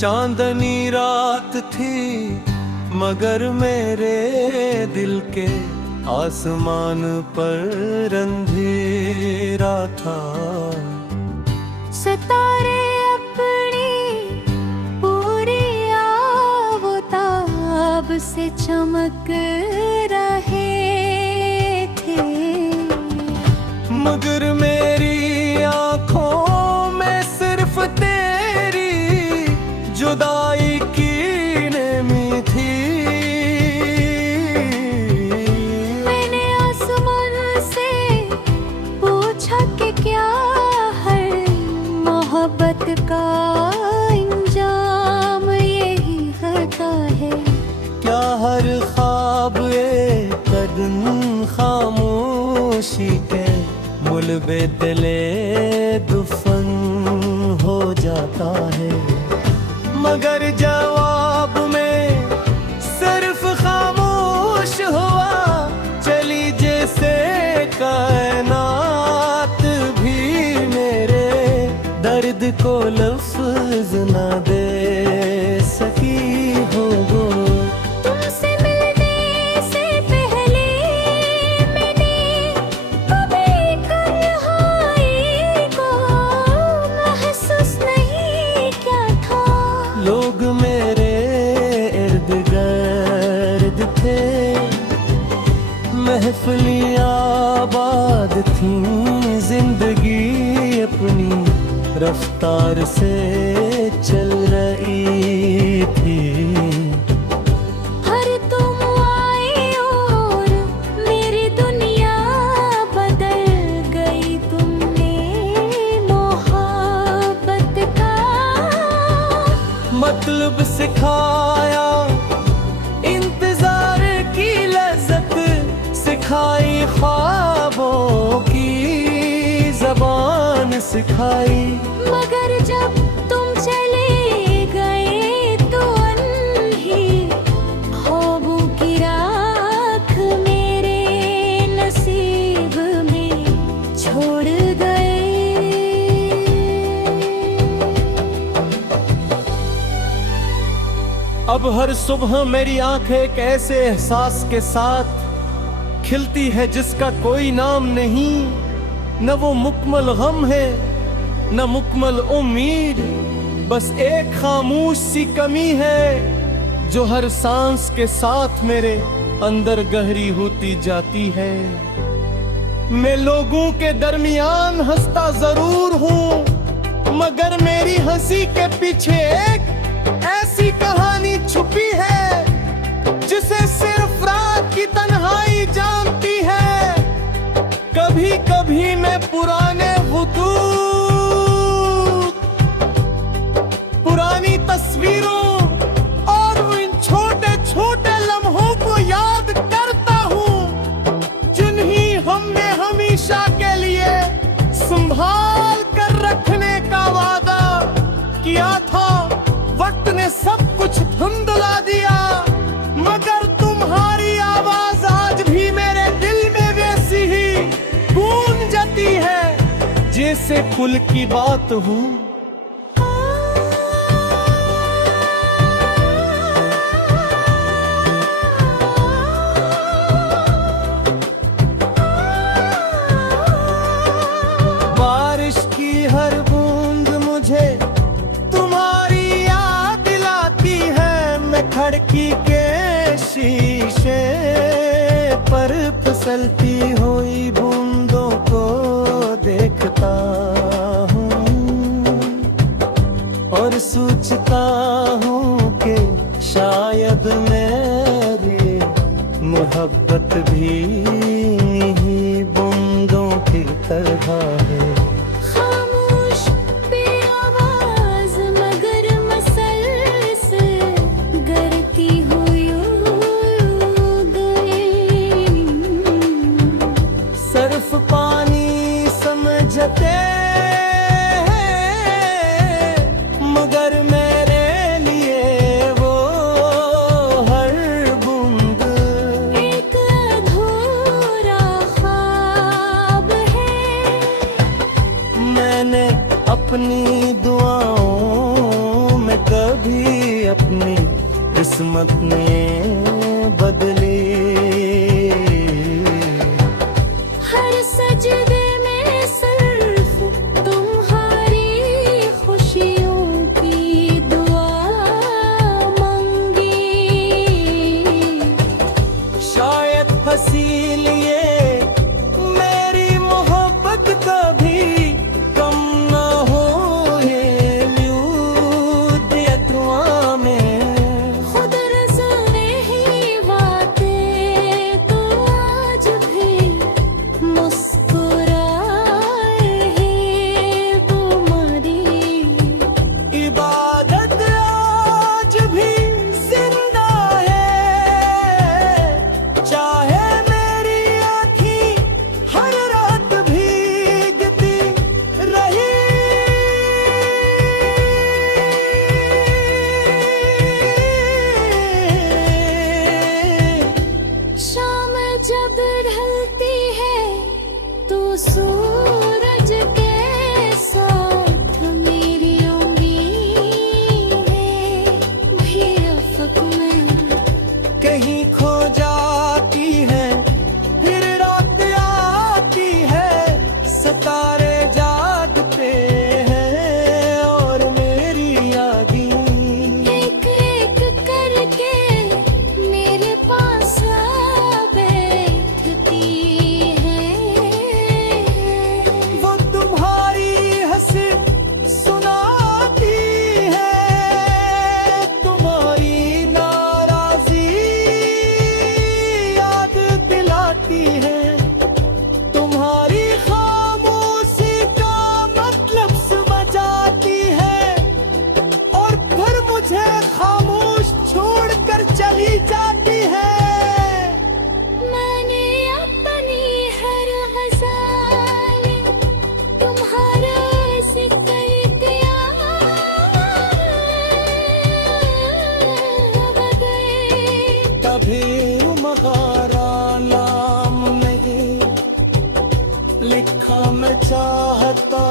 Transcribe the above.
चांदनी रात थी मगर मेरे दिल के आसमान पर अंधेरा था। सितारे अपनी पूरी आवाज़ से चमक रहे थे, मगर मेरी आँखों में सिर्फ तेरी जुदाई की नेमी थी। मैंने आसमान से पूछा कि क्या हर मोहब्बत का इंजाम यही होता है? क्या हर ख्वाब एक कदम खामोशी के मुलबे दिले दुफन हो जाता है? मगर जवाब में सिर्फ खामोश हुआ चली जैसे कायनात भी मेरे दर्द को लफ्ज ना दे सकी हो। तुमसे मिलने से पहले मैंने कभी तन्हाई को महसूस नहीं किया था। लोग मेरे इर्द गिर्द थे, महफिलियाँ आबाद थीं, जिंदगी अपनी रफ्तार से चल रही थी। हर तुम आए और मेरी दुनिया बदल गई। तुमने मोहब्बत का मतलब सिखाया, इंतजार की लज़्ज़त सिखाई, ख्वाबों की ज़बान सिखाई। मगर जब तुम चले गए तो अनही ख्वाबों की राख मेरे नसीब में छोड़ गए। अब हर सुबह मेरी आंखें एक ऐसे एहसास के साथ खिलती है जिसका कोई नाम नहीं। न वो मुकम्मल गम है न मुकम्मल उम्मीद, बस एक खामोश सी कमी है जो हर सांस के साथ मेरे अंदर गहरी होती जाती है। मैं लोगों के दरमियान हंसता जरूर हूँ, मगर मेरी हंसी के पीछे एक ऐसी कहानी छुपी है जिसे सिर्फ रात की तन्हाई जानती है। कभी कभी मैं पुराने वुजूद, पुरानी तस्वीरों और इन छोटे छोटे लम्हों को याद करता हूँ जिन्हें हमने हमेशा के लिए संभाल कर रखने का वादा किया था। वक्त ने सब कुछ धुंधला दिया, मगर तुम्हारी आवाज आज भी मेरे दिल में वैसी ही गूंजती है जैसे फूल की बात हो। बारिश की हर बूंद मुझे तुम्हारी याद दिलाती है। मैं खिड़की के शीशे पर फिसलती हुई बूंदों को देखता हूँ और सोचता हूँ कि शायद मेरी मोहब्बत भी बूंदों की तरह है। खामोश बेआवाज़ मगर मसलसल गिरती हुई सिर्फ पानी समझते मगर मेरे लिए वो हर बूंद एक अधूरा ख्वाब है। किस्मत ने बदले। हर सजदे में सिर्फ तुम्हारी खुशियों की दुआ मांगी। शायद फसील ये मेरी मोहब्बत का भी कम ना हो ये यूद या दुआ में। खुद रज़ा ही बातें तो आज भी मुस्कुराए हैं तुम्हारी। इबादत आज भी जिंदा है, चाहे मेरी आँखें हर रात भीगती रही। शाम जब ढलती है तो सूरज के साथ मेरी उम्मीदें भी अफक में कहीं खो जाती है, फिर रात आती है, सितारे जागते हैं और मेरी यादें एक एक करके मेरे पास आ बैठती है। वो तुम्हारी हंसी सुनाती है, तुम्हारी नाराजी याद दिलाती है, तुम्हारी खामोशी का मतलब समझाती है और फिर मुझे खामोश छोड़कर चली जाती है। मैंने अपनी हर गज़ाल तुम्हारे से कर दिया बदल। कभी तुम्हारा नाम नहीं लिखा मैं चाहता